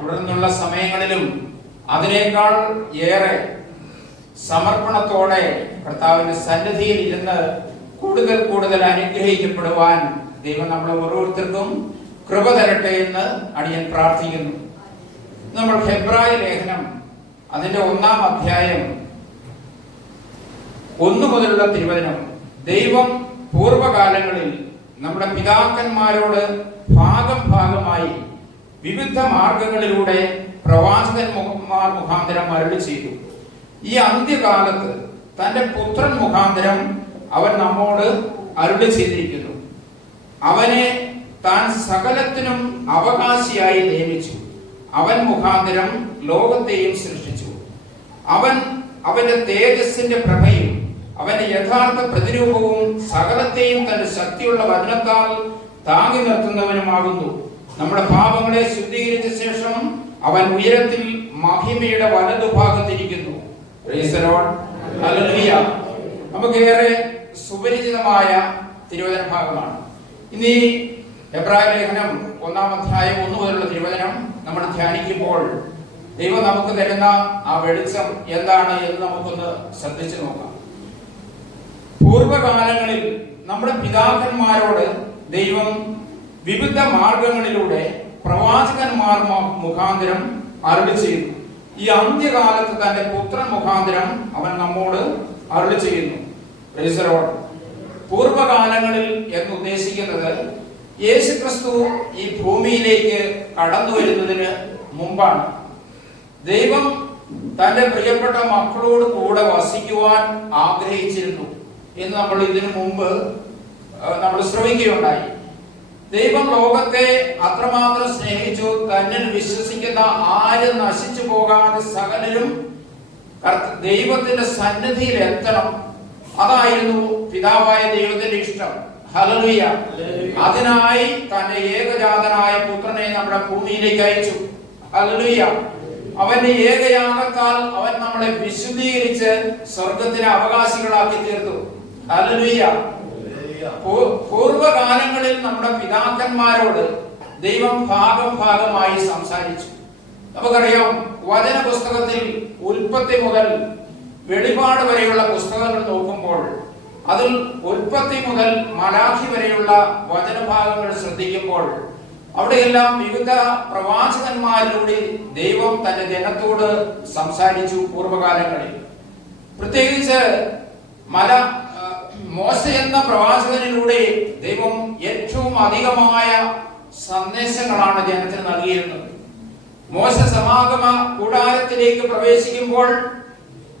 തുടർന്നുള്ള സമയങ്ങളിലും അതിനേക്കാൾ ഏറെ സമർപ്പണത്തോടെ കർത്താവിന്റെ സന്നിധിയിൽ ഇരുന്ന് കൂടുതൽ കൂടുതൽ അനുഗ്രഹിക്കപ്പെടുവാൻ ദൈവം നമ്മളെ ഓരോരുത്തർക്കും കൃപ തരട്ടെ എന്ന് അടിയൻ പ്രാർത്ഥിക്കുന്നു. നമ്മൾ ഹെബ്രായ ലേഖനം അതിന്റെ 1-ാം അധ്യായം 1 മുതലുള്ള തിരുവചനം. ദൈവം പൂർവകാലങ്ങളിൽ നമ്മുടെ പിതാക്കന്മാരോട് ഭാഗമായി വിവിധ മാർഗങ്ങളിലൂടെ പ്രവാചകന്മാർ മുഖാന്തരം അരുളി ചെയ്തു. ഈ അന്ത്യകാലത്ത് തന്റെ പുത്രൻ മുഖാന്തരം അവൻ നമ്മോട് അരുളി ചെയ്തിരിക്കുന്നു. അവനെ താൻ സകലത്തിനും അവകാശിയായി നിയമിച്ചു. അവൻ മുഖാന്തരം ലോകത്തെയും സൃഷ്ടിച്ചു. അവന്റെ തേജസ്സിന്റെ പ്രഭയും അവന്റെ യഥാർത്ഥ പ്രതിരൂപവും സകലത്തെയും തന്റെ ശക്തിയുള്ള വചനത്താൽ താങ്ങി നിർത്തുന്നവനുമാകുന്നു. നമ്മുടെ പാപങ്ങളെ ശുദ്ധീകരിച്ച ശേഷം അവൻ ഉയരത്തിൽ മഹിമയുടെ വലതുഭാഗത്തിരിക്കുന്നു. നമുക്കേറെ സുപരിചിതമായ തിരുവചന ഭാഗമാണ്. ഇനി ഹെബ്രായ ലേഖനം 1-ാം അധ്യായം 1 മുതലുള്ള തിരുവചനം നമ്മൾ ധ്യാനിക്കുമ്പോൾ ദൈവം നമുക്ക് തരുന്ന ആ വെളിച്ചം എന്താണ് എന്ന് നമുക്കൊന്ന് ശ്രദ്ധിച്ചു നോക്കാം. പൂർവകാലങ്ങളിൽ നമ്മുടെ പിതാക്കന്മാരോട് ദൈവം വിവിധ മാർഗങ്ങളിലൂടെ പ്രവാചകന്മാർ മുഖാന്തരം അരുളി ചെയ്തു. ഈ അന്ത്യകാലത്ത് തന്റെ പുത്രൻ മുഖാന്തരം അവൻ നമ്മോട് അരുളി ചെയ്യുന്നു. പൂർവകാലങ്ങളിൽ എന്ന് ഉദ്ദേശിക്കുന്നത് യേശുക്രിസ്തു ഈ ഭൂമിയിലേക്ക് കടന്നു വരുന്നതിന് മുമ്പാണ്. ദൈവം തന്റെ പ്രിയപ്പെട്ട മക്കളോട് കൂടെ വസിക്കുവാൻ ആഗ്രഹിച്ചിരുന്നു എന്ന് നമ്മൾ ഇതിനു മുമ്പ് നമ്മൾ ശ്രമിക്കുകയുണ്ടായി. ദൈവം ലോകത്തെ അത്രമാത്രം സ്നേഹിച്ചു, തന്നിൽ വിശ്വസിക്കുന്ന ആരും നശിച്ചു പോകാതെ സകലരും ദൈവത്തിന്റെ സന്നിധിയിൽ എത്തണം. അതായിരുന്നു പിതാവായ ദൈവത്തിന്റെ ഇഷ്ടം. ഹല്ലേലൂയ. അതിനായി തന്റെ ഏകജാതനായ പുത്രനെ നമ്മുടെ ഭൂമിയിലേക്ക് അയച്ചു. ഹല്ലേലൂയ. അവന്റെ ഏകയാഗത്താൽ അവൻ നമ്മളെ വിശുദ്ധീകരിച്ച് സ്വർഗത്തിന് അവകാശികളാക്കി തീർത്തു. ഹല്ലേലൂയ. പൂർവകാലങ്ങളിൽ നമ്മുടെ പിതാക്കന്മാരോട് ദൈവം ഭാഗമായി സംസാരിച്ചു. നമുക്കറിയാം, വചന പുസ്തകത്തിൽ ഉൽപ്പത്തി മുതൽ വെളിപാട് വരെയുള്ള പുസ്തകങ്ങൾ നോക്കുമ്പോൾ അതിൽ ഉൽപ്പത്തി മുതൽ മലാഖി വരെയുള്ള വചനഭാഗങ്ങൾ ശ്രദ്ധിക്കുമ്പോൾ അവിടെയെല്ലാം വിവിധ പ്രവാചകന്മാരിലൂടെ ദൈവം തന്റെ ജനത്തോട് സംസാരിച്ചു. പൂർവകാലങ്ങളിൽ പ്രത്യേകിച്ച് മോശ എന്ന പ്രവാചകനിലൂടെ ദൈവം ഏറ്റവും അധികമായ സന്ദേശങ്ങളാണ് ജനത്തിന് നൽകിയിരുന്നത്. മോശ സമാഗമ കൂടാരത്തിലേക്ക് പ്രവേശിക്കുമ്പോൾ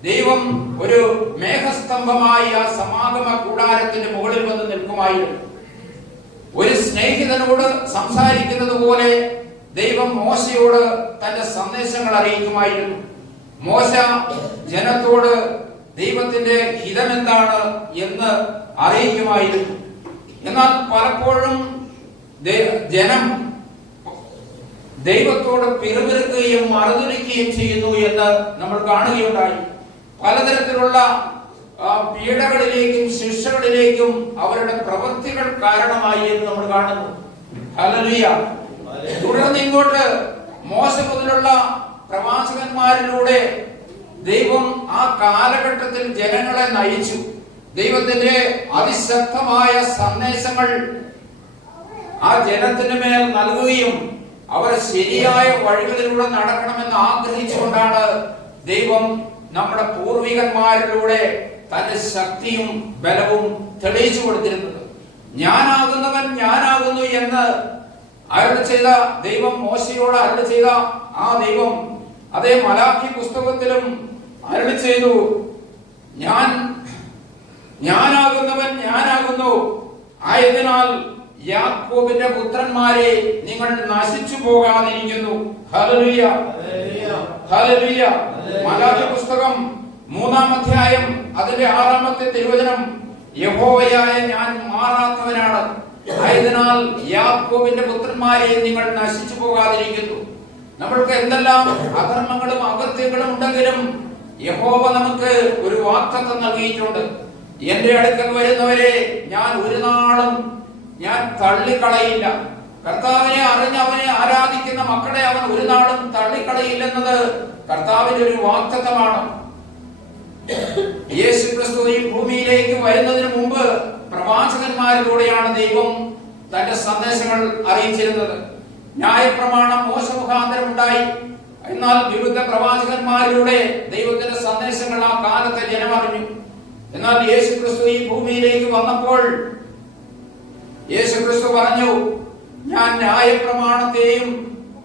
ദൈവം ഒരു മേഘസ്തംഭമായി ആ സമാഗമ കൂടാരത്തിന്റെ മുകളിൽ വന്ന് നിൽക്കുമായിരുന്നു. ഒരു സ്നേഹിതനോട് സംസാരിക്കുന്നത് പോലെ ദൈവം മോശയോട് തന്റെ സന്ദേശങ്ങൾ അറിയിക്കുമായിരുന്നു. മോശ ജനത്തോട് ദൈവത്തിന്റെ ഹിതം എന്താണ് എന്ന് അറിയിക്കുമായിരുന്നു. എന്നാൽ പലപ്പോഴും ജനം ദൈവത്തോട് പിറുപിറുക്കുകയും മറുതുനിക്കുകയും ചെയ്യുന്നു എന്ന് നമ്മൾ കാണുകയുണ്ടായി. പലതരത്തിലുള്ള പീഡകളിലേക്കും ശിക്ഷകളിലേക്കും അവരുടെ പ്രവൃത്തികൾ കാരണമായി എന്ന് നമ്മൾ കാണുന്നു. ഹല്ലേലൂയ. തുടർന്ന് ഇങ്ങോട്ട് മോശ മുതലുള്ള പ്രവാചകന്മാരിലൂടെ ദൈവം ആ കാലഘട്ടത്തിൽ ജനങ്ങളെ നയിച്ചു. ദൈവത്തിന്റെ അതിശക്തമായ സന്ദേശങ്ങൾ ആ ജനത്തിന് മേൽ നൽകുകയും അവർ ശരിയായ വഴികളിലൂടെ നടക്കണമെന്ന് ആഗ്രഹിച്ചുകൊണ്ടാണ് ദൈവം നമ്മുടെ പൂർവികന്മാരിലൂടെ തന്റെ ശക്തിയും ബലവും തെളിയിച്ചു കൊടുത്തിരുന്നത്. ഞാനാകുന്നവൻ ഞാനാകുന്നു എന്ന് അരുളി ചെയ്ത ദൈവം, മോശയോട് അരുളി ചെയ്ത ആ ദൈവം അതേ മലാഖി പുസ്തകത്തിലും അരുളി ചെയ്തു, ഞാനാകുന്നവൻ ഞാനാകുന്നു, ആയതിനാൽ യാക്കോബിന്റെ പുത്രന്മാരെ നിങ്ങൾ നശിച്ചു പോകാതിരിക്കുന്നു. ഹല്ലേലൂയ. ഹല്ലേലൂയ. മലാഖി പുസ്തകം 3-ാം അധ്യായം അതിന്റെ 6-ാമത്തെ തിരുവചനം, യഹോവയായ ഞാൻ മാറാത്തവനാണ്, ആയതിനാൽ യാക്കോബിന്റെ പുത്രന്മാരെ നിങ്ങൾ നശിച്ചു പോകാതിരിക്കുന്നു. നമ്മൾക്ക് എന്തെല്ലാം അധർമ്മങ്ങളും അകൃത്യങ്ങളും ഉണ്ടെങ്കിലും യഹോവ നമുക്ക് ഒരു വാഗ്ദത്തം നൽകിയിട്ടുണ്ട്. എന്റെ അടുക്കൽ വരുന്നവരെ ഞാൻ ഒരു നാളും തള്ളിക്കളയില്ല. കർത്താവിനെ അറിഞ്ഞ് അവനെ ആരാധിക്കുന്ന തള്ളിക്കളയില്ലെന്നത് കർത്താവിന്റെ ഒരു വാഗ്ദത്തമാണ്. യേശു ക്രിസ്തു ഈ ഭൂമിയിലേക്ക് വരുന്നതിന് മുമ്പ് പ്രവാചകന്മാരിലൂടെയാണ് ദൈവം തന്റെ സന്ദേശങ്ങൾ അറിയിച്ചിരുന്നത്. ന്യായപ്രമാണം മോശ മുഖാന്തരം ഉണ്ടായി. എന്നാൽ വിവിധ പ്രവാചകന്മാരിലൂടെ ദൈവത്തിന്റെ സന്ദേശങ്ങൾ ആ കാലത്തെ ജനം അറിഞ്ഞു. എന്നാൽ യേശു ക്രിസ്തു ഈ ഭൂമിയിലേക്ക് വന്നപ്പോൾ യേശു ക്രിസ്തു പറഞ്ഞു, ഞാൻ ന്യായപ്രമാണത്തെയും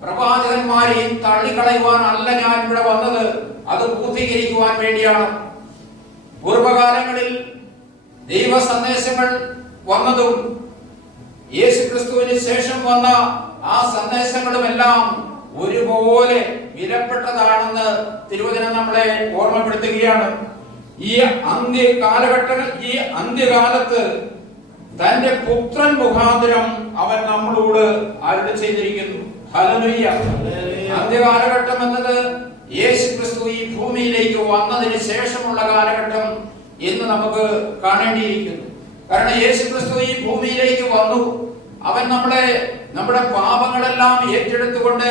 പ്രവാചകന്മാരെയും തള്ളിക്കളയുവാനല്ല ഞാൻ ഇവിടെ വന്നത്, അത് പൂർത്തീകരിക്കുവാൻ വേണ്ടിയാണ്. പൂർവകാലങ്ങളിൽ ദൈവ സന്ദേശങ്ങൾ വന്നതും യേശു ക്രിസ്തുവിന് ശേഷം വന്ന ആ സന്ദേശങ്ങളുമെല്ലാം ഒരുപോലെ വിലപ്പെട്ടതാണെന്ന് തിരുവചനം നമ്മളെ ഓർമ്മപ്പെടുത്തുകയാണ്. ഈ അന്ത്യകാലത്ത് തന്റെ പുത്രൻ മുഖാന്തരം അവൻ നമ്മളോട് അരുളി ചെയ്തിരിക്കുന്നു. ഹല്ലേലൂയ. അന്ത്യകാലഘട്ടം എന്നത് യേശു ക്രിസ്തു ഈ ഭൂമിയിലേക്ക് വന്നതിന് ശേഷമുള്ള കാലഘട്ടം എന്ന് നമുക്ക് കാണേണ്ടിയിരിക്കുന്നു. കാരണം യേശു ക്രിസ്തു ഈ ഭൂമിയിലേക്ക് വന്നു. അവൻ നമ്മുടെ പാപങ്ങളെല്ലാം ഏറ്റെടുത്തുകൊണ്ട്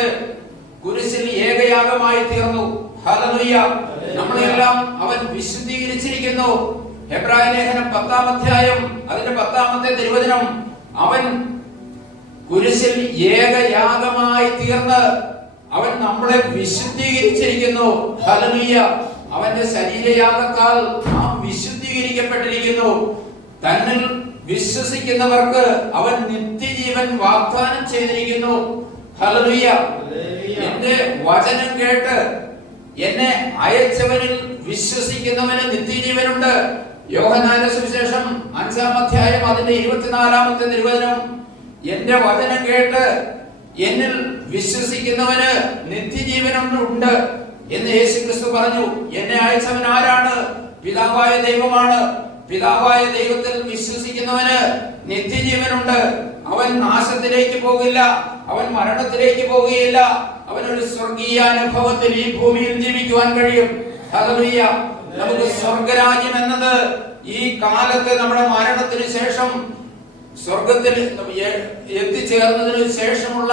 കുരിശിൽ ഏകയാഗമായി തീർന്നു. ഹല്ലേലൂയ. നമ്മളെല്ലാം അവൻ വിശുദ്ധീകരിച്ചിരിക്കുന്നു. എബ്രായ ലേഖനം 10-ാം അധ്യായം അതിന്റെ 10-ാമത്തെ തിരുവചനം, അവൻ കുരിശിൽ ഏകയാഗമായി തീർന്ന് അവൻ നമ്മളെ വിശുദ്ധീകരിച്ചിരിക്കുന്നു. ഹല്ലേലൂയ. അവന്റെ ശരീരയാഗത്താൽ നാം വിശുദ്ധീകരിക്കപ്പെട്ടിരിക്കുന്നു. തന്നിൽ വിശ്വസിക്കുന്നവർക്ക് അവൻ നിത്യജീവൻ വാഗ്ദാനം ചെയ്തിരിക്കുന്നു. ഹല്ലേലൂയ. എന്റെ വചനം കേട്ട് എന്നെ അയച്ചവനിൽ വിശ്വസിക്കുന്നവന് നിത്യജീവനുണ്ട്. യോഹന്നാന്റെ സുവിശേഷം 5-ാം അധ്യായം അതിന്റെ 24-ാമത്തെ തിരുവചനം, എന്റെ വചനം കേട്ട് എന്നിൽ വിശ്വസിക്കുന്നവന് നിത്യജീവനുണ്ട് എന്ന് യേശു ക്രിസ്തു പറഞ്ഞു. എന്നെ അയച്ചവൻ ആരാണ്? പിതാവായ ദൈവമാണ്. പിതാവായ ദൈവത്തിൽ വിശ്വസിക്കുന്നവന് നിത്യജീവനുണ്ട്. അവൻ നാശത്തിലേക്ക് പോകില്ല, അവൻ മരണത്തിലേക്ക് പോകുകയില്ല. അവനൊരു സ്വർഗീയ അനുഭവത്തിൽ ഈ ഭൂമിയിൽ ജീവിക്കുവാൻ കഴിയും. ഹല്ലേലൂയ. നമുക്ക് സ്വർഗരാജ്യം എന്നത് ഈ കാലത്ത് നമ്മുടെ മരണത്തിന് ശേഷം സ്വർഗത്തിൽ എത്തിച്ചേർന്നതിന് ശേഷമുള്ള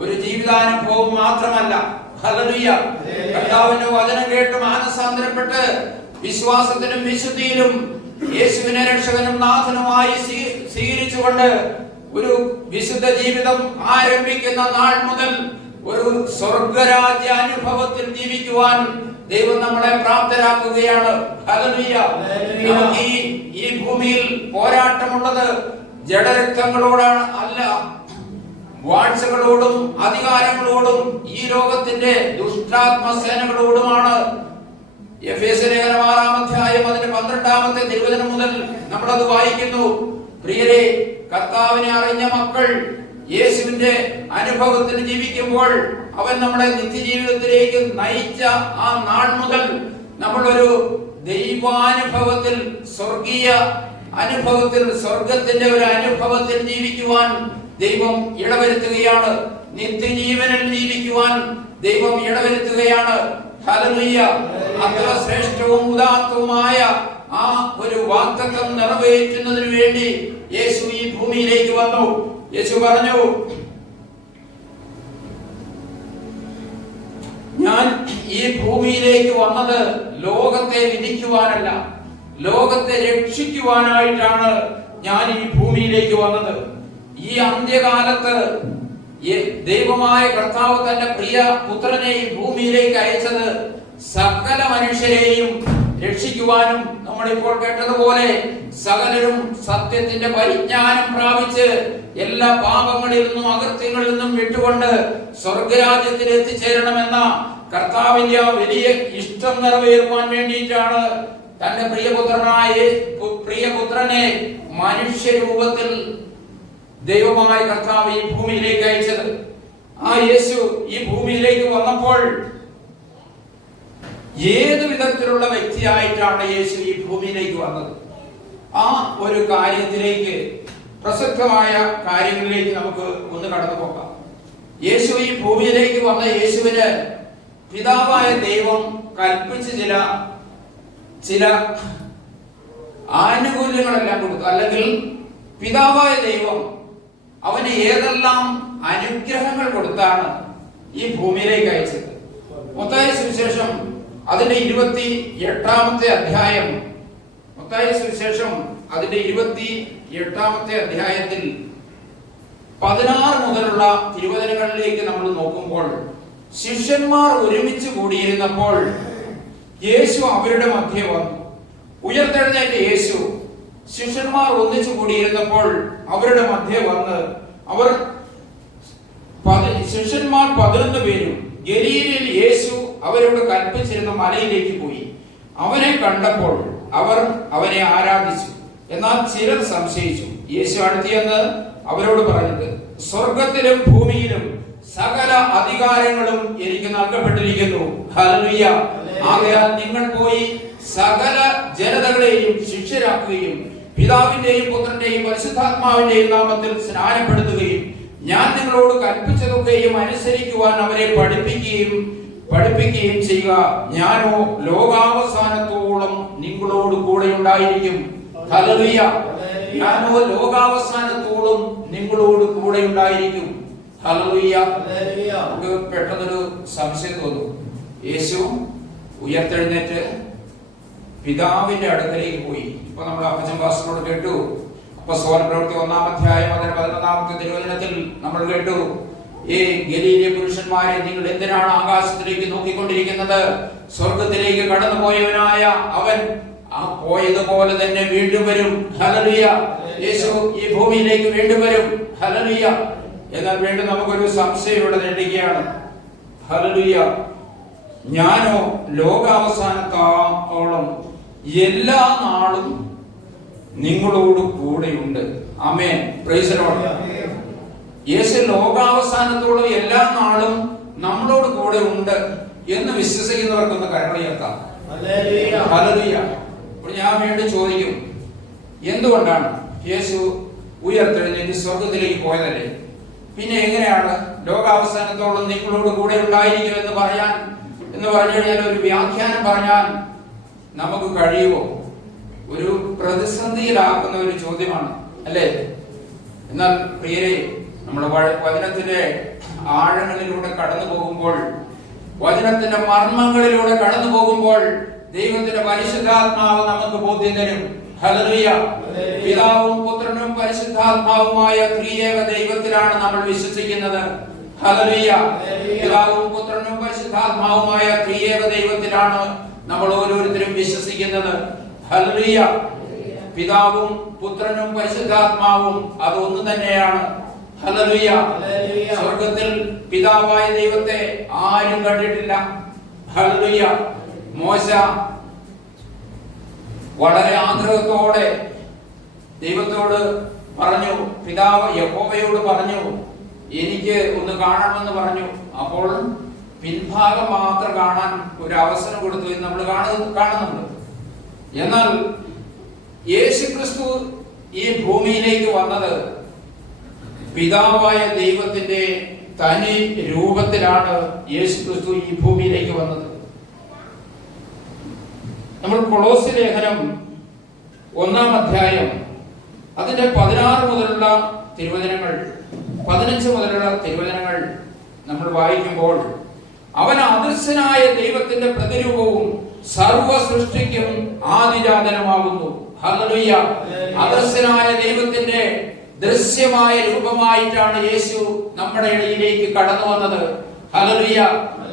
ഒരു ജീവിതാനുഭവം മാത്രമല്ല. ഹല്ലേലൂയ. കർത്താവിന്റെ വചനം കേട്ട് മാനസാന്തരപ്പെട്ട് വിശ്വാസത്തിലും വിശുദ്ധിയിലും യേശുവിനെ രക്ഷകനും നാഥനുമായി സ്വീകരിച്ചുകൊണ്ട് ഒരു വിശുദ്ധ ജീവിതം ആരംഭിക്കുന്ന നാൾ മുതൽ ഒരു സ്വർഗരാജ്യ അനുഭവത്തിൽ ജീവിക്കുവാൻ ദൈവം നമ്മളെ പ്രാപ്തരാക്കുകയാണ്. ഹല്ലേലൂയ. നമുക്ക് ഈ ഭൂമിയിൽ പോരാട്ടമുള്ളത് ജഡരക്തങ്ങളോടാണ് അല്ല, വാഴ്ചകളോടും അധികാരങ്ങളോടും ഈ ലോകത്തിന്റെ ദുഷ്ടാത്മസേനകളോടുമാണ്. എഫേസ്യ ലേഖനം 6-ാം അധ്യായം അതിന്റെ 12-ാമത്തെ തിരുവചനം മുതൽ നമ്മളത് വായിക്കുന്നു. പ്രിയരെ, കർത്താവിനെ അറിഞ്ഞ മക്കൾ യേശുവിന്റെ അനുഭവത്തിൽ ജീവിക്കുമ്പോൾ അവൻ നമ്മളെ നിത്യജീവിതത്തിലേക്ക് നയിച്ച ആ നാൾ മുതൽ നമ്മൾ ഒരു ദൈവാനുഭവത്തിൽ, സ്വർഗീയ അനുഭവത്തിൽ, സ്വർഗത്തിന്റെ ഒരു അനുഭവത്തിൽ ജീവിക്കുവാൻ ദൈവം ഇടവരുത്തുകയാണ്. നിത്യജീവനിൽ ജീവിക്കുവാൻ ദൈവം ഇടവരുത്തുകയാണ്. ഹല്ലേലൂയ. അത്ര ശ്രേഷ്ഠവും ഉദാത്തവുമായ ആ ഒരു വാഗ്ദത്തം നിറവേറ്റുന്നതിന് വേണ്ടി യേശു ഈ ഭൂമിയിലേക്ക് വന്നു. യേശു പറഞ്ഞു, ഞാൻ ഈ ഭൂമിയിലേക്ക് വന്നത് ലോകത്തെ വിധിക്കുവാനല്ല, ലോകത്തെ രക്ഷിക്കുവാനായിട്ടാണ് ഞാൻ ഈ ഭൂമിയിലേക്ക് വന്നത്. ഈ അന്ത്യകാലത്ത് ദൈവമായ കർത്താവ് തന്റെ പ്രിയ പുത്രനെ ഈ ഭൂമിയിലേക്ക് അയച്ചത് സകല മനുഷ്യരെയും രക്ഷിക്കുവാനും, നമ്മളിപ്പോൾ കേട്ടതുപോലെ സകലരും സത്യത്തിന്റെ പരിജ്ഞാനം പ്രാപിച്ച് എല്ലാ പാപങ്ങളിൽ നിന്നും അകൃത്യങ്ങളിൽ നിന്നും വിട്ടുകൊണ്ട് സ്വർഗരാജ്യത്തിൽ എത്തിച്ചേരണമെന്ന കർത്താവിന്റെ ആ വലിയ ഇഷ്ടം നിറവേറുവാൻ വേണ്ടിയിട്ടാണ് തന്റെ പ്രിയപുത്രനെ മനുഷ്യരൂപത്തിൽ ദൈവമായ കർത്താവ് ഈ ഭൂമിയിലേക്ക് അയച്ചത്. ആ യേശു ഈ ഭൂമിയിലേക്ക് വന്നപ്പോൾ ഏതു വിധത്തിലുള്ള വ്യക്തിയായിട്ടാണ് യേശു ഈ ഭൂമിയിലേക്ക് വന്നത്? ആ ഒരു കാര്യത്തിലേക്ക്, പ്രസക്തമായ കാര്യങ്ങളിലേക്ക് നമുക്ക് ഒന്ന് കടന്നു പോകാം. യേശു ഈ ഭൂമിയിലേക്ക് വന്ന യേശുവിന് പിതാവായ ദൈവം കൽപ്പിച്ച ചില ആനുകൂല്യങ്ങളെല്ലാം കൊടുത്തു. അല്ലെങ്കിൽ പിതാവായ ദൈവം അവന് ഏതെല്ലാം അനുഗ്രഹങ്ങൾ കൊടുത്താണ് ഈ ഭൂമിയിലേക്ക് അയച്ചത്? മത്തായി സുവിശേഷം അതിന്റെ 28-ാമത്തെ അധ്യായം, മത്തായി സുവിശേഷം അതിന്റെ 28-ാമത്തെ അധ്യായത്തിൽ 16 മുതലുള്ള തിരുവചനങ്ങളിലേക്ക് നമ്മൾ നോക്കുമ്പോൾ, ശിഷ്യന്മാർ ഒരുമിച്ച് കൂടിയിരുന്നപ്പോൾ യേശു അവരുടെ മധ്യേ വന്നു. ഉയർത്തെഴുന്നേറ്റ യേശു ശിഷ്യന്മാർ ഒന്നിച്ചു കൂടിയിരുന്നപ്പോൾ അവരുടെ മധ്യേ വന്ന് ശിഷ്യന്മാർ 11 പേരും ഗലീലയിൽ യേശു അവരോട് കൽപ്പിച്ചിരുന്ന മലയിലേക്ക് പോയി. അവനെ കണ്ടപ്പോൾ അവർ അവനെ ആരാധിച്ചു. എന്നാൽ ചിലർ സംശയിച്ചു. യേശു അടുത്തിയെന്ന് അവരോട് പറഞ്ഞത്, സ്വർഗത്തിലും ഭൂമിയിലും സകല അധികാരങ്ങളും എനിക്ക് നൽകപ്പെട്ടിരിക്കുന്നു. ഹല്ലേലൂയ. ആകയാൽ നിങ്ങൾ പോയി സകല ജനതകളെയും ശിഷ്യരാക്കുകയും പിതാവിന്റെയും പുത്രന്റെയും പരിശുദ്ധാത്മാവിന്റെയും നാമത്തിൽ സ്നാനപ്പെടുത്തുകയും ഞാൻ നിങ്ങളോട് കൽപ്പിച്ചതൊക്കെയും അനുസരിക്കുവാൻ അവരെ പഠിപ്പിക്കുകയും ചെയ്യുക. ഞാനോ ലോകാവസാനത്തോളം നിങ്ങളോട് കൂടെ ഉണ്ടായിരിക്കും. ഹല്ലേലൂയ. ഞാനോ ലോകാവസാനത്തോളം നിങ്ങളോട് കൂടെ ഉണ്ടായിരിക്കും. ഹല്ലേലൂയ. നമുക്ക് പെട്ടെന്നൊരു സംശയം തോന്നും. യേശു ഉയർത്തെഴുന്നേറ്റ് പിതാവിന്റെ അടുക്കലേക്ക് പോയി. ഇപ്പൊ നമ്മൾ അപ്പച്ചൻ പാസ്റ്ററോട് കേട്ടു, അപ്പോസ്തല പ്രവൃത്തി 1-ാം അധ്യായം അതിന്റെ 11-ാമത്തെ തിരുവചനത്തിൽ നമ്മൾ കേട്ടു, ഈ ഗലീലിയ പുരുഷന്മാരെ, നിങ്ങൾ എന്തിനാണ് ആകാശത്തിലേക്ക് നോക്കിക്കൊണ്ടിരിക്കുന്നത്? സ്വർഗത്തിലേക്ക് കടന്നുപോയവനായ അവൻ പോയതുപോലെ തന്നെ വീണ്ടും വരും. ഹല്ലേലൂയ. യേശു ഈ ഭൂമിയിലേക്ക് വീണ്ടും വരും. ഹല്ലേലൂയ. എന്നാൽ വീണ്ടും നമുക്കൊരു സംശയം ഇവിടെ നേടുകയാണ്. ഹല്ലേലൂയ. ഞാനോ ലോകാവസാനത്തോളം എല്ലാ നാളും നിങ്ങളോട് കൂടെയുണ്ട്. ആമേൻ. Praise the Lord. യേശു ലോകാവസാനത്തോളം എല്ലാ നാളും നമ്മളോട് കൂടെ ഉണ്ട് എന്ന് വിശ്വസിക്കുന്നവർക്കൊന്ന് കരങ്ങളുയർത്താം. ഹല്ലേലൂയ. അപ്പോൾ ഞാൻ വീണ്ടും ചോദിക്കും, എന്തുകൊണ്ടാണ് യേശു ഉയർത്തെഴുന്നേറ്റ് സ്വർഗത്തിലേക്ക് പോയതല്ലേ? പിന്നെ എങ്ങനെയാണ് ലോകാവസാനത്തോളം നിങ്ങളോട് കൂടെ ഉണ്ടായിരിക്കും എന്ന് പറഞ്ഞു കഴിഞ്ഞാൽ, ഒരു വ്യാഖ്യാനം പറഞ്ഞാൽ നമുക്ക് കഴിയുമോ? ഒരു പ്രതിസന്ധിയിലാക്കുന്ന ഒരു ചോദ്യമാണ്, അല്ലേ? എന്നാൽ പ്രിയരെ, നമ്മുടെ വചനത്തിന്റെ ആഴങ്ങളിലൂടെ കടന്നു പോകുമ്പോൾ, വചനത്തിന്റെ മർമ്മങ്ങളിലൂടെ കടന്നു പോകുമ്പോൾ ദൈവത്തിന്റെ പരിശുദ്ധാത്മാവ് നമുക്ക് ബോധ്യം തരും. ഹല്ലേലൂയ. പിതാവും പുത്രനും പരിശുദ്ധാത്മാവുമായ ത്രിയേക ദൈവത്തിലാണ് നമ്മൾ വിശ്വസിക്കുന്നത്. ഹല്ലേലൂയ. പിതാവും പുത്രനും പരിശുദ്ധാത്മാവുമായ ത്രിയേക ദൈവത്തിലാണ് നമ്മൾ ഓരോരുത്തരും വിശ്വസിക്കുന്നത്. ഹല്ലേലൂയ. പിതാവും പുത്രനും പരിശുദ്ധാത്മാവും അതൊന്നു തന്നെയാണ്. ഹല്ലേലൂയ. സ്വർഗത്തിൽ പിതാവായ ദൈവത്തെ ആരും കണ്ടിട്ടില്ല. ഹല്ലേലൂയ. മോശ വളരെ ആഗ്രഹത്തോടെ ദൈവത്തോട് പറഞ്ഞു, പിതാവ് യഹോവയോട് പറഞ്ഞു, എനിക്ക് ഒന്ന് കാണണമെന്ന് പറഞ്ഞു. അപ്പോൾ പിൻഭാഗം മാത്രം കാണാൻ ഒരു അവസരം കൊടുത്തു എന്ന് നമ്മൾ കാണുന്നുണ്ട്. എന്നാൽ യേശുക്രിസ്തു ഈ ഭൂമിയിലേക്ക് വന്നത് പിതാവായ ദൈവത്തിന്റെ തനി രൂപത്തിലാണ് യേശുക്രിസ്തു ഈ ഭൂമിയിലേക്ക് വന്നത്. നമ്മൾ കൊളോസ്യ ലേഖനം 1-ാം അധ്യായം അതിന്റെ 16 മുതലുള്ള തിരുവചനങ്ങൾ, 15 മുതലുള്ള തിരുവചനങ്ങൾ നമ്മൾ വായിക്കുമ്പോൾ, അവൻ അദൃശ്യനായ ദൈവത്തിന്റെ പ്രതിരൂപവും സർവ സൃഷ്ടിക്കും ആദിജാതനുമാകുന്നു. ഹല്ലേലൂയ. അദൃശ്യനായ ദൈവത്തിന്റെ ദൃശ്യമായ രൂപമായിട്ടാണ് യേശു നമ്മുടെ ഇടയിലേക്ക് കടന്നു വന്നത്. ഹല്ലേലൂയ.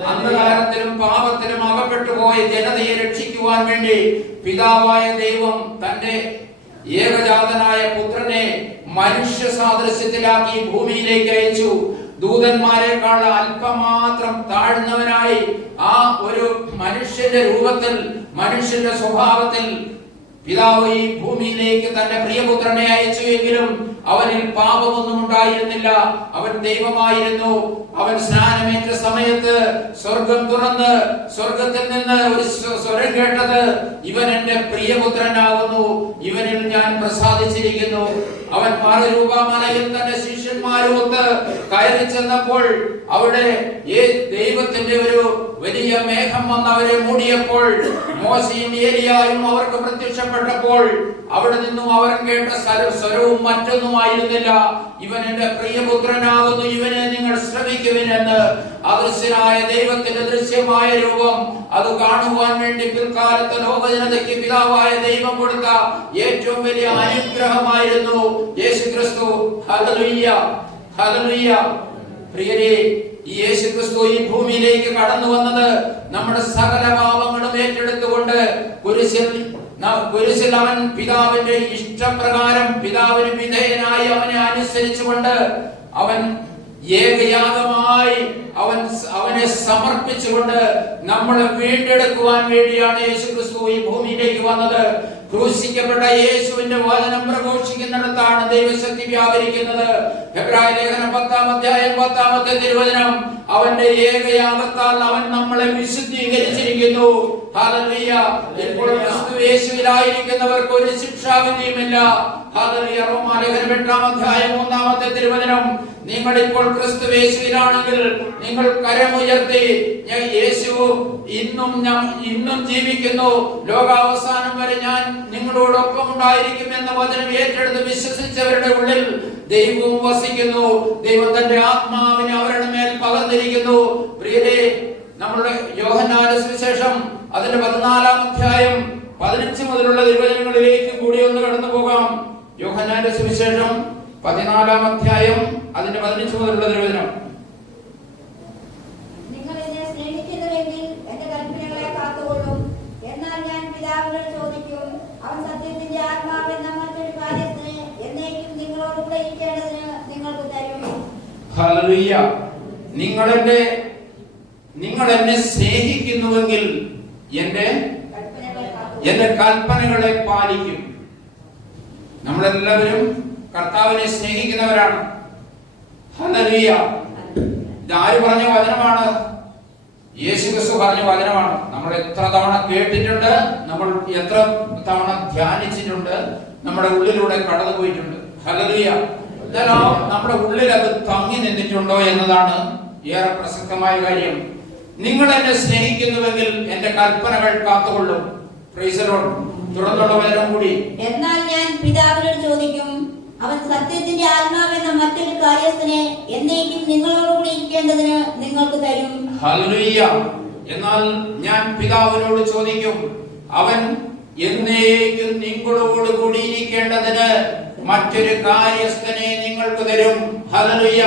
അന്ധകാരത്തിലും പാപത്തിലും അകപ്പെട്ടു പോയ ജനതയെ രക്ഷിക്കുവാൻ വേണ്ടി പിതാവായ ദൈവം തന്റെ ഏകജാതനായ പുത്രനെ മനുഷ്യ സാദൃശ്യത്തിലാക്കി ഭൂമിയിലേക്ക് അയച്ചു. ദൂതന്മാരെക്കാൾ അല്പമാത്രം താഴ്ന്നവനായി ആ ഒരു മനുഷ്യന്റെ രൂപത്തിൽ, മനുഷ്യന്റെ സ്വഭാവത്തിൽ പിതാവ് ഈ ഭൂമിയിലേക്ക് തന്റെ പ്രിയപുത്രനെ അയച്ചു. എങ്കിലും അവനിൽ പാപമൊന്നും ഉണ്ടായിരുന്നില്ല. അവൻ ദൈവമായിരുന്നു. അവൻ സ്നാനമേറ്റ സമയത്ത് സ്വർഗം തുറന്ന് സ്വർഗത്തിൽ നിന്ന് ഒരു സ്വരം കേട്ടത്, ഇവൻ എന്റെ പ്രിയപുത്രനാകുന്നു, ഇവനിൽ ഞാൻ പ്രസാദിച്ചിരിക്കുന്നു. അവൻ മറുരൂപമലയിൽ തന്റെ ശിഷ്യന്മാരുമൊത്ത് കയറി ചെന്നപ്പോൾ അവിടെ ദൈവത്തിന്റെ ഒരു വലിയ മേഘം വന്ന് അവരെ മൂടിയപ്പോൾ, മോശയും ഏലിയായും അവർക്ക് പ്രത്യക്ഷപ്പെട്ടപ്പോൾ, അവിടെ നിന്നും അവർ കേട്ട സ്വരവും മറ്റൊന്നുമായിരുന്നില്ല, ഇവൻ എന്റെ പ്രിയപുത്രനാകുന്നു, ഇവനെ നിങ്ങൾ ശ്രവിക്കുവിനെന്ന്. അദൃശ്യനായ ദൈവത്തിന്റെ ദൃശ്യമായ രൂപം അത് കാണുവാൻ വേണ്ടി പിൽക്കാലത്ത് ലോകജനതയ്ക്ക് പിതാവായ ദൈവം കൊടുത്ത ഏറ്റവും വലിയ അനുഗ്രഹമായിരുന്നു യേശുക്രിസ്തു. Hallelujah, hallelujah. പ്രിയരേ, ഈ യേശുക്രിസ്തു ഈ ഭൂമിയിലേക്ക് കടന്നു വന്നത് നമ്മുടെ സകല പാപങ്ങളും ഏറ്റെടുത്തുകൊണ്ട് കുരിശിൽ അവൻ പിതാവിന്റെ ഇഷ്ടപ്രകാരം പിതാവിന് വിധേയനായി അവനെ അനുസരിച്ചുകൊണ്ട് അവൻ ഏകയാഗമായി അവനെ സമർപ്പിച്ചുകൊണ്ട് നമ്മളെ വീണ്ടെടുക്കുവാൻ വേണ്ടിയാണ് യേശുക്രിസ്തു ഈ ഭൂമിയിലേക്ക് വന്നത്. ക്രൂശിക്കപ്പെട്ട യേശുവിന്റെ വചനം പ്രഘോഷിക്കുന്നിടത്താണ് ദൈവശക്തി വ്യാപരിക്കുന്നത്. എബ്രായ ലേഖനം 10-ാം അധ്യായം 10-ാമത്തെ തിരുവചനം, അവന്റെ ഏകയാഗത്താൽ അവൻ നമ്മളെ വിശുദ്ധീകരിച്ചിരിക്കുന്നു. ഹല്ലേലൂയ. ഇപ്പോൾ ക്രിസ്തു യേശുവിലായിരിക്കുന്നവർക്ക് ഒരു ശിക്ഷാവിധിയുമില്ല. ഹല്ലേലൂയ. റോമാലേഖനം 8-ാം അധ്യായം 3-ാമത്തെ തിരുവചനം, നിങ്ങൾ ഇപ്പോൾ ക്രിസ്തു യേശുവിലാണെങ്കിൽ നിങ്ങൾ കരമുയർത്തി, യേശു ഇന്നും ജീവിക്കുന്നു, ലോകാവസാനം വരെ ഞാൻ നിങ്ങളോടൊപ്പം ഉണ്ടായിരിക്കും എന്ന വചനം ഏറ്റെടുത്ത് വിശ്വസിച്ചവരുടെ ഉള്ളിൽ ദൈവവും വസിക്കുന്നു. ദൈവം തന്റെ ആത്മാവിനെ അവരുടെ മേൽ പകർന്നിരിക്കുന്നു. പ്രിയരേ, നമ്മുടെ യോഹന്നാന്റെ സുവിശേഷം അതിന്റെ 14-ാം അധ്യായം 15 മുതലുള്ള തിരുവചനങ്ങളിലേക്ക് കൂടി ഒന്ന് കടന്നു പോകാം. യോഹന്നാന്റെ സുവിശേഷം 14-ാം അധ്യായം അതിന്റെ 15 മുതലുള്ള തിരുവചനം. നിങ്ങൾ എന്നെ സ്നേഹിക്കുന്നുവെങ്കിൽ എന്റെ കൽപ്പനകളെ കാത്തുകൊള്ളും. എന്നാൽ ഞാൻ പിതാവിനോട് ചോദിക്കും, അവൻ സത്യത്തിന്റെ ആത്മാവെന്ന മറ്റൊരു കാര്യത്തിന് എന്നേക്കും നിങ്ങളോടുകൂടെ ഇരിക്കേണ്ടതിന് നിങ്ങൾക്ക് തരും. ഹല്ലേലൂയ. നിങ്ങൾ എന്നെ സ്നേഹിക്കുന്നുവെങ്കിൽ എന്റെ കൽപ്പനകളെ പാലിക്കും. നമ്മളെല്ലാവരും കർത്താവിനെ സ്നേഹിക്കുന്നവരാണ്. ഹല്ലേലൂയ. ഇതാര് പറഞ്ഞ വചനമാണ്? യേശുക്രിസ്തു പറഞ്ഞ വചനമാണ്. നമ്മൾ എത്ര തവണ കേട്ടിട്ടുണ്ട്, നമ്മൾ എത്ര തവണ ധ്യാനിച്ചിട്ടുണ്ട്, നമ്മുടെ ഉള്ളിലൂടെ കടന്നുപോയിട്ടുണ്ട്. ഹല്ലേലൂയ. എന്നാൽ നമ്മുടെ ഉള്ളിൽ അത് തങ്ങി നിന്നിട്ടുണ്ടോ എന്നതാണ് ഏറെ പ്രസക്തമായ കാര്യം. നിങ്ങൾ എന്നെ സ്നേഹിക്കുന്നുവെങ്കിൽ എന്റെ കൽപ്പനകൾ കാത്തുകൊള്ളും. Price the Lord. തുടർന്നുള്ള വചനം കൂടി, എന്നാൽ ഞാൻ പിതാവിനോട് ചോദിക്കും, അവൻ സത്യത്തിന്റെ ആത്മാവെന്ന മറ്റൊരു കാര്യസ്ഥനെ എന്നേക്കും നിങ്ങളോടുകൂടി ഇരിക്കേണ്ടതിന് നിങ്ങൾക്ക് തരും. ഹല്ലേലൂയ. എന്നാൽ ഞാൻ പിതാവിനോട് ചോദിക്കും, അവൻ എന്നേക്കും നിങ്ങളോട് കൂടി ഇരിക്കേണ്ടതിന് മറ്റൊരു കാര്യസ്ഥനെ നിങ്ങൾക്ക് തരും. ഹല്ലേലൂയ.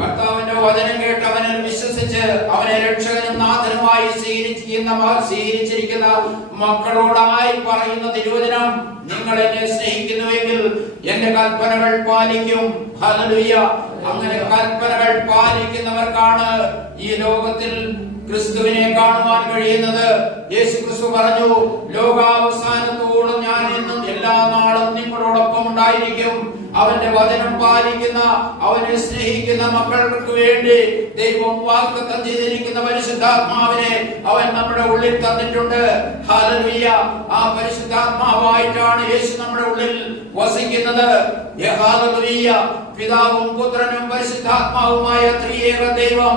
കർത്താവിന്റെ വചനം കേട്ട് അവനിൽ വിശ്വസിച്ച് അവനെ രക്ഷകനും നാഥനുമായി സ്വീകരിച്ചിരിക്കുന്ന മക്കളോടായി പറയുന്ന തിരുവചനം, നിങ്ങൾ എന്നെ സ്നേഹിക്കുന്നുവെങ്കിൽ എന്റെ കൽപ്പനകൾ പാലിക്കും. ഹല്ലേലൂയ. അങ്ങനെ കൽപ്പനകൾ പാലിക്കുന്നവർക്കാണ് ഈ ലോകത്തിൽ ക്രിസ്തുവിനെ കാണുവാൻ കഴിയുന്നത്. യേശുക്രിസ്തു പറഞ്ഞു, ലോകാവസാനത്തോളം ഞാൻ എന്നും എല്ലാ നാളും നിങ്ങളോടൊപ്പം ഉണ്ടായിരിക്കും. അവന്റെ വചനം പാലിക്കുന്ന, അവനെ സ്നേഹിക്കുന്ന മക്കൾക്ക് വേണ്ടി ദൈവം വാഗ്ദത്തം ചെയ്തിരിക്കുന്ന പരിശുദ്ധാത്മാവിനെ അവൻ നമ്മുടെ ഉള്ളിൽ തന്നിട്ടുണ്ട്. ഹല്ലേലൂയ. ആ പരിശുദ്ധാത്മാവായിട്ടാണ് യേശു നമ്മുടെ ഉള്ളിൽ വസിക്കുന്നത്. ഹല്ലേലൂയ. പിതാവും പുത്രനും പരിശുദ്ധാത്മാവുമായ ത്രിയേക ദൈവം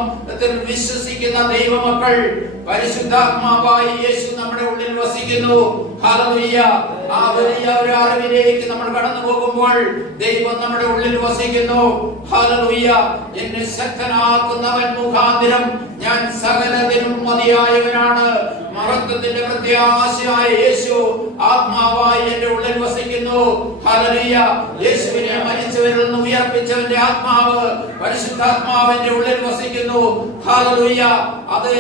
വിശ്വസിക്കുന്ന ദൈവമക്കൾ, പരിശുദ്ധാത്മാവായി യേശു നമ്മുടെ ഉള്ളിൽ വസിക്കുന്നു. ഹല്ലേലൂയ. ആ വലിയ ഒരു അറിവിലേക്ക് നമ്മൾ കടന്നു പോകുമ്പോൾ ദൈവം നമ്മുടെ ഉള്ളിൽ വസിക്കുന്നു. ഹല്ലേലൂയ. എന്നെ ശക്തനാക്കുന്നവൻ മുഖാന്തരം ഞാൻ സകലത്തിനും മതിയായവനാണ്. മഹത്വത്തിന്റെ പ്രത്യാശയായ യേശു ആത്മാവായി എന്റെ ഉള്ളിൽ വസിക്കുന്നു. ഹല്ലേലൂയ. യേശുവിനെ മരിച്ചവരിൽ നിന്ന് ഉയർപ്പിച്ചവന്റെ ആത്മാവ്, പരിശുദ്ധാത്മാവിന്റെ ഉള്ളിൽ വസിക്കുന്നു. ഹല്ലേലൂയ. അത്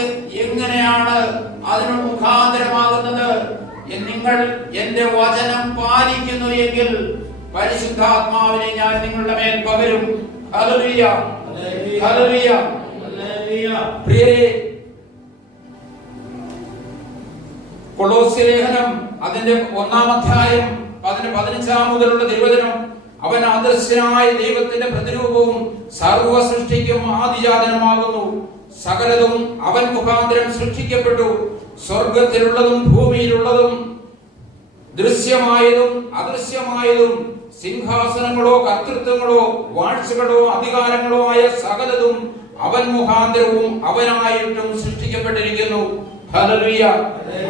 എങ്ങനെയാണ് അതിന് മുഖാന്തരമാകുന്നത്? നിങ്ങൾ എന്റെ വചനം പാലിക്കുന്നു എങ്കിൽ പരിശുദ്ധാത്മാവിനെ ഞാൻ നിങ്ങളുടെ മേൽ പകരും. ഹല്ലേലൂയ. ഹല്ലേലൂയ. പ്രിയരേ, കൊളോസ്യ ലേഖനം അതിന്റെ 1-ാം അധ്യായം 15 മുതലുള്ള തിരുവചനം, അവൻ അദൃശ്യനായ ദൈവത്തിന്റെ പ്രതിരൂപവും സർവ്വ സൃഷ്ടിക്കും ആദിജാതനുമാകുന്നു. സകലതും അവൻ മുഖാന്തരം സൃഷ്ടിക്കപ്പെട്ടു. സ്വർഗത്തിലുള്ളതും ഭൂമിയിലുള്ളതും ദൃശ്യമായതും അദൃശ്യമായതും, സിംഹാസനങ്ങളോ കർത്തൃത്വങ്ങളോ വാഴ്ചകളോ അധികാരങ്ങളോ ആയ സകലതും അവൻ മുഖാന്തരവും അവനായിട്ടും സൃഷ്ടിക്കപ്പെട്ടിരിക്കുന്നു. ഹല്ലേലൂയ.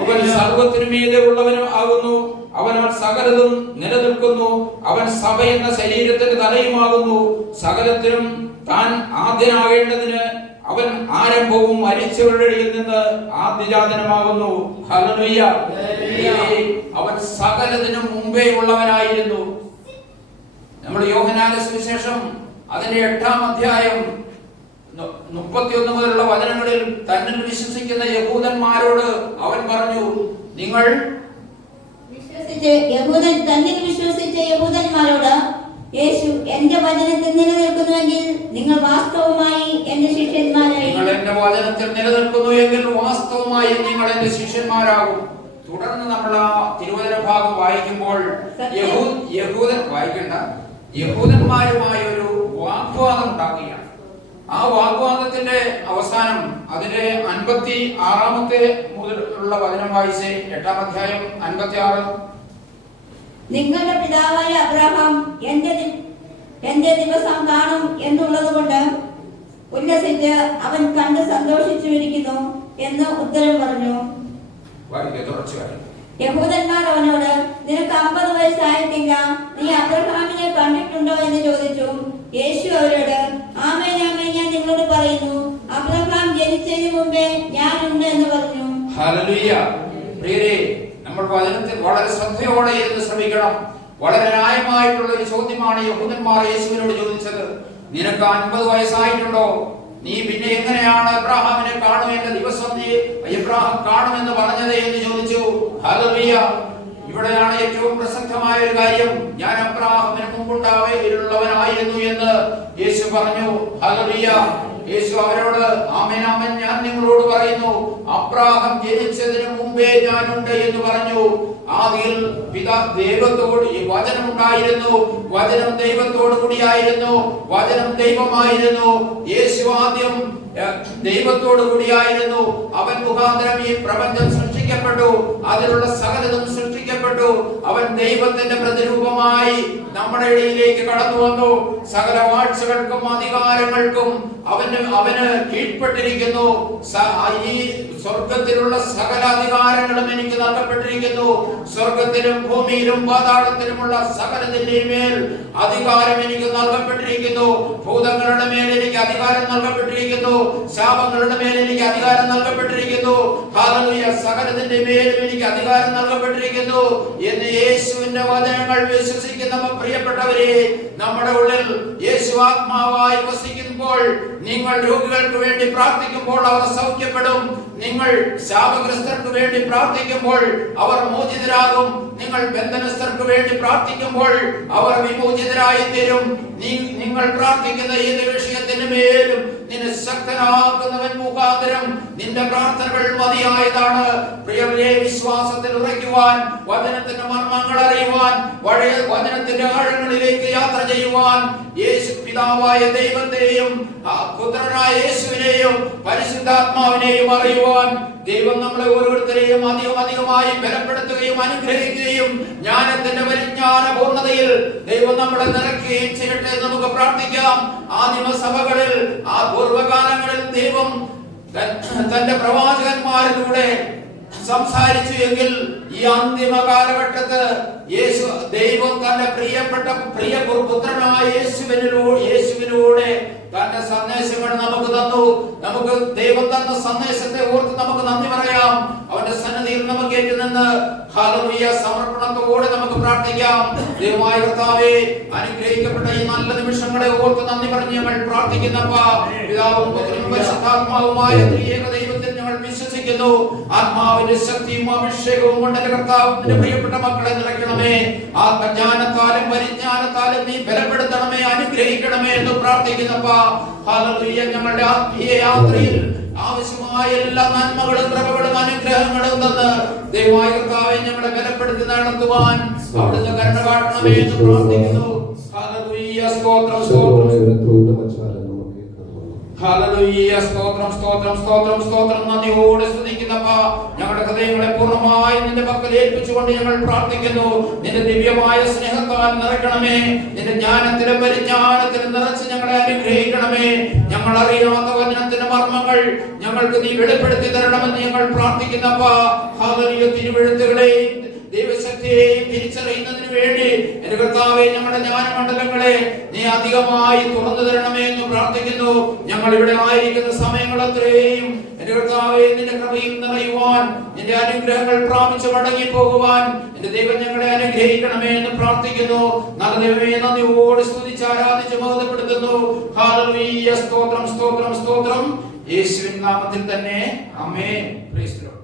അവൻ സർവ്വത്തിനും മീതെ ഉള്ളവനും ആകുന്നു. അവനാൽ സകലതും നിലനിൽക്കുന്നു. അവൻ സഭ എന്ന ശരീരത്തിന് തലയുമാകുന്നു. സകലത്തിനും താൻ ആദ്യനാകേണ്ടതിന് അവൻ ആരംഭവും മരിച്ചവരുടെ ഇടയിൽ നിന്ന് ആദ്യജാതനമാകുന്നു. ഹല്ലേലൂയ. അവൻ സകലതിനും മുമ്പേ ഉള്ളവനായിരുന്നു. നമ്മൾ യോഹന്നാന്റെ സുവിശേഷം അതിന്റെ 8-ാം അധ്യായം 31 മുതലുള്ള വചനങ്ങളിൽ തന്നിൽ വിശ്വസിക്കുന്ന യഹൂദന്മാരോട് അവൻ പറഞ്ഞു, നിങ്ങൾ തന്നിൽ വിശ്വസിച്ച യഹൂദന്മാരോട് യേശു എന്റെ വചനത്തിൽ നിലനിൽക്കുന്നുവെങ്കിൽ നിങ്ങൾ വാസ്തവമായി എന്റെ ശിഷ്യന്മാരായി. നിങ്ങൾ എന്റെ വചനത്തിൽ നിലനിൽക്കുന്നു എങ്കിൽ വാസ്തവമായി നിങ്ങൾ എന്റെ ശിഷ്യന്മാരാകും. തുടർന്ന് നമ്മൾ ആ തിരുവചന ഭാഗം വായിക്കുമ്പോൾ യഹൂദന്മാരുമായ ഒരു വാഗ്വാദം ഉണ്ടാകുകയാണ്. ആ വാഗ്വാദത്തിന്റെ അവസാനം അതിന്റെ 56-ാമത്തെ മുതലുള്ള വചനം വായിച്ച് 8-ാം അധ്യായം 56. നിങ്ങളുടെ പിതാവായ അബ്രഹാം എന്റെ ദിവസം കാണും എന്നുള്ളത് കൊണ്ട് ഉല്ലസിച്ച് അവൻ കണ്ട് സന്തോഷിച്ചിരിക്കുന്നു എന്ന് ഉത്തരം പറഞ്ഞു. യഹൂദന്മാർ അവനോട്, നിനക്ക് 50 വയസ്സായിട്ടില്ല, നീ അബ്രഹാമിനെ കണ്ടിട്ടുണ്ടോ എന്ന് ചോദിച്ചു. യേശു അവരോട്, ആമേൻ ആമേൻ ഞാൻ നിങ്ങളോട് പറയുന്നു, അബ്രഹാം ജനിച്ചതിന് മുമ്പേ ഞാനുണ്ട് എന്ന് പറഞ്ഞു. ഹല്ലേലൂയ. പ്രിയരേ, നമ്മൾ വചനത്തിൽ വളരെ ശ്രദ്ധയോടെ ഇരുന്ന് ശ്രമിക്കണം. വളരെ ന്യായമായിട്ടുള്ള ഒരു ചോദ്യമാണ് യഹൂദന്മാർ യേശുവിനോട് ചോദിച്ചത്. നിനക്ക് 50 വയസ്സായിട്ടുണ്ടോ? നീ പിന്നെ എങ്ങനെയാണ് അബ്രഹാമിനെ കാണുമെന്ന ദിവസം നീ അബ്രഹാം കാണുമെന്ന് പറഞ്ഞത് എന്ന് ചോദിച്ചു. ഹല്ലേലൂയ. ഇവിടെയാണ് ഏറ്റവും പ്രസക്തമായ ഒരു കാര്യം. ഞാൻ അബ്രഹാമിന് മുമ്പുള്ളവനായിരുന്നു എന്ന് യേശു പറഞ്ഞു. ഹല്ലേലൂയ. യേശു അവരോട്, ആമേൻ ആമേൻ ഞാൻ നിങ്ങളോട് പറയുന്നു, അബ്രഹാം ജനിച്ചതിന് മുമ്പേ ഞാനുണ്ട് എന്ന് പറഞ്ഞു. ആദിയിൽ ദൈവത്തോട് ഈ വചനം ഉണ്ടായിരുന്നു. വചനം ദൈവത്തോട് കൂടിയായിരുന്നു. വചനം ദൈവമായിരുന്നു. യേശു ആദ്യം ദൈവത്തോട് കൂടിയായിരുന്നു. അവൻ മുഖാന്തരം ഈ പ്രപഞ്ചം സൃഷ്ടിക്കപ്പെട്ടു. അതിലുള്ള സകലതും സൃഷ്ടിക്കപ്പെട്ടു. അവൻ ദൈവത്തിന്റെ പ്രതിരൂപമായി നമ്മുടെ ഇടയിലേക്ക് കടന്നു വന്നു. സകല വാഴ്ചകൾക്കും അധികാരങ്ങൾക്കും അവന് കീഴ്പ്പെട്ടിരിക്കുന്നു. ഈ സ്വർഗത്തിലുള്ള സകല അധികാരങ്ങളും എനിക്ക് നൽകപ്പെട്ടിരിക്കുന്നു. സ്വർഗത്തിലും ഭൂമിയിലും പാതാളത്തിലുമുള്ള സകലത്തിന്റെയും മേൽ അധികാരം എനിക്ക് നൽകപ്പെട്ടിരിക്കുന്നു. ഭൂതങ്ങളുടെ മേൽ എനിക്ക് അധികാരം നൽകപ്പെട്ടിരിക്കുന്നു. ശാപങ്ങളുടെ മേൽ എനിക്ക് അധികാരം നൽകപ്പെട്ടിരിക്കുന്നു. ഹല്ലേലൂയ. സകലത്തിന്റെ മേലും എനിക്ക് അധികാരം നൽകപ്പെട്ടിരിക്കുന്നു എന്ന് യേശുവിന്റെ വചനങ്ങൾ വിശ്വസിക്കുന്ന പ്രിയപ്പെട്ടവരെ, നമ്മുടെ ഉള്ളിൽ യേശു ആത്മാവായി വസിക്കുമ്പോൾ നിങ്ങൾ രോഗികൾക്ക് വേണ്ടി പ്രാർത്ഥിക്കുമ്പോൾ അവർ സൗഖ്യപ്പെടും. നിങ്ങൾ ശാപഗ്രസ്തർക്ക് വേണ്ടി പ്രാർത്ഥിക്കുമ്പോൾ അവർ മോചിതരാകും. നിങ്ങൾ ബന്ധനസ്ഥർക്ക് വേണ്ടി പ്രാർത്ഥിക്കുമ്പോൾ അവർ വിമോചിതരായി തീരും. നിങ്ങൾ പ്രാർത്ഥിക്കുന്ന ഏത് വിഷയത്തിന് മേലും നിന്നെ ശക്തനാക്കുന്നവൻ മുഖാന്തരം നിന്റെ പ്രാർത്ഥനകൾ മതിയായതാണ്. പ്രിയരെ, വിശ്വാസത്തിൽ ഉറയ്ക്കുവാൻ, വചനത്തിന്റെ മർമ്മങ്ങൾ അറിയുവാൻ, വചനത്തിന്റെ ആഴങ്ങളിലേക്ക് യാത്ര ചെയ്യുവാൻ യേശു പിതാവായ ദൈവത്തെയും പുത്രനായ യേശുവിനെയും പരിശുദ്ധാത്മാവിനെയും അറിയുവാൻ ദൈവം നമ്മളെ ഓരോരുത്തരെയും അധികമായി ബലപ്പെടുത്തുകയും അനുഗ്രഹിക്കുകയും ജ്ഞാനത്തിന്റെ പരിജ്ഞാന പൂർണ്ണതയിൽ ദൈവം നമ്മളെ നിറയ്ക്കുകയും ചെയ്യട്ടെ എന്ന് നമുക്ക് പ്രാർത്ഥിക്കാം. ആദിമസഭകളിൽ ആ പൂർവ്വകാലങ്ങളിൽ ദൈവം തന്റെ പ്രവാചകന്മാരിലൂടെ സംസാരിച്ചു എങ്കിൽ ഈ അന്തിമ കാലഘട്ടത്ത് ദൈവം തന്റെ പ്രിയ പുത്രനായ യേശുവിലൂടെ തന്റെ സന്ദേശങ്ങൾ നമുക്ക് തന്നു. നമുക്ക് ദൈവം തന്ന സന്ദേശത്തെ ഓർത്ത് നമുക്ക് നന്ദി പറയാം. അവന്റെ സന്നിധിയിൽ നമുക്ക് ഏറ്റുനിന്ന് ഹല്ലേലൂയ സമർപ്പണത്തോടെ നമുക്ക് പ്രാർത്ഥിക്കാം. ദൈവമായ കർത്താവേ, അനുഗ്രഹിക്കപ്പെട്ട ഈ നല്ല നിമിഷങ്ങളെ ഓർത്ത് നന്ദി പറഞ്ഞ് ഞങ്ങൾ പ്രാർത്ഥിക്കുന്നപ്പാ. പിതാവും പുത്രനും പരിശുദ്ധാത്മാവുമായ ത്രിയേക ദൈവത്തിൽ ഞങ്ങൾ വിശ്വസിക്കുന്നു. ആത്മാവിന്റെ ശക്തിയും അഭിഷേകവും കൊണ്ട് കർത്താവിന്റെ പ്രിയപ്പെട്ട മക്കളെ നിറയ്ക്കണമേ. ആത്മജ്ഞാനത്താലും പരിജ്ഞാനത്താലും നീ ബലപ്പെടുത്തണമേ, അനുഗ്രഹിക്കണമേ എന്ന് പ്രാർത്ഥിക്കുന്നപ്പാ. ഹല്ലേലൂയ. ഞങ്ങളുടെ ആത്മീയ യാത്രയിൽ ആവശ്യമായ എല്ലാ നന്മകളും കൃപകളും അനുഗ്രഹങ്ങളും തന്ന് ദൈവമായ കർത്താവേ ഞങ്ങളെ ബലപ്പെടുത്തി നടത്തുവാൻ അവിടുന്ന് കരുണ കാട്ടണമേ എന്ന് പ്രാർത്ഥിക്കുന്നു. ഹല്ലേലൂയ. സ്തോത്രം, സ്തോത്രം. ഹല്ലേലൂയ. സ്തോത്രം സ്തോത്രം സ്തോത്രം സ്തോത്രം. നന്ദിയോടെ സ്തുതിക്കുന്നപ്പാ. ഞങ്ങളുടെ ഹൃദയങ്ങളെ പൂർണ്ണമായി നിന്റെ പക്കൽ ഏൽപ്പിച്ചുകൊണ്ട് ഞങ്ങൾ പ്രാർത്ഥിക്കുന്നു. നിന്റെ ദിവ്യമായ സ്നേഹത്താൽ നിറയ്ക്കണമേ. നിന്റെ ജ്ഞാനത്തിലും പരിജ്ഞാനത്തിലും നിറച്ച് ഞങ്ങളെ അനുഗ്രഹിക്കണമേ. ഞങ്ങൾ അറിയാത്ത വചനത്തിന്റെ മർമ്മങ്ങൾ ഞങ്ങൾക്ക് നീ വെളിപ്പെടുത്തി തരണമെന്ന് ഞങ്ങൾ പ്രാർത്ഥിക്കുന്നപ്പാ. ഹല്ലേലൂയ. തിരുവെഴുത്തുകളെയും ദൈവശക്തിയെയും തിരിച്ചറിയുന്നതിന് വേണ്ടി എന്റെ കർത്താവേ, ഞങ്ങളുടെ ജ്ഞാനമണ്ഡലങ്ങളെ നീ അധികമായി തുറന്നു തരണമേ എന്ന് പ്രാർത്ഥിക്കുന്നു. ഞങ്ങൾ ഇവിടെ ആയിരിക്കുന്ന സമയങ്ങൾ അത്രയും എന്റെ കർത്താവേ, നിന്റെ കൃപയിൽ നിറയുവാൻ, നിന്റെ അനുഗ്രഹങ്ങൾ പ്രാപിച്ചു മടങ്ങി പോകുവാൻ എന്റെ ദൈവം ഞങ്ങളെ അനുഗ്രഹിക്കണമേ എന്ന് പ്രാർത്ഥിക്കുന്നു. നല്ല ദൈവമേ, നന്ദിയോട് സ്തുതിച്ച് ആരാധിച്ച് മഹത്വപ്പെടുത്തുന്നു. ഹല്ലേലൂയ. സ്തോത്രം സ്തോത്രം സ്തോത്രം. യേശുവിൻ നാമത്തിൽ തന്നെ ആമേൻ. Praise the Lord.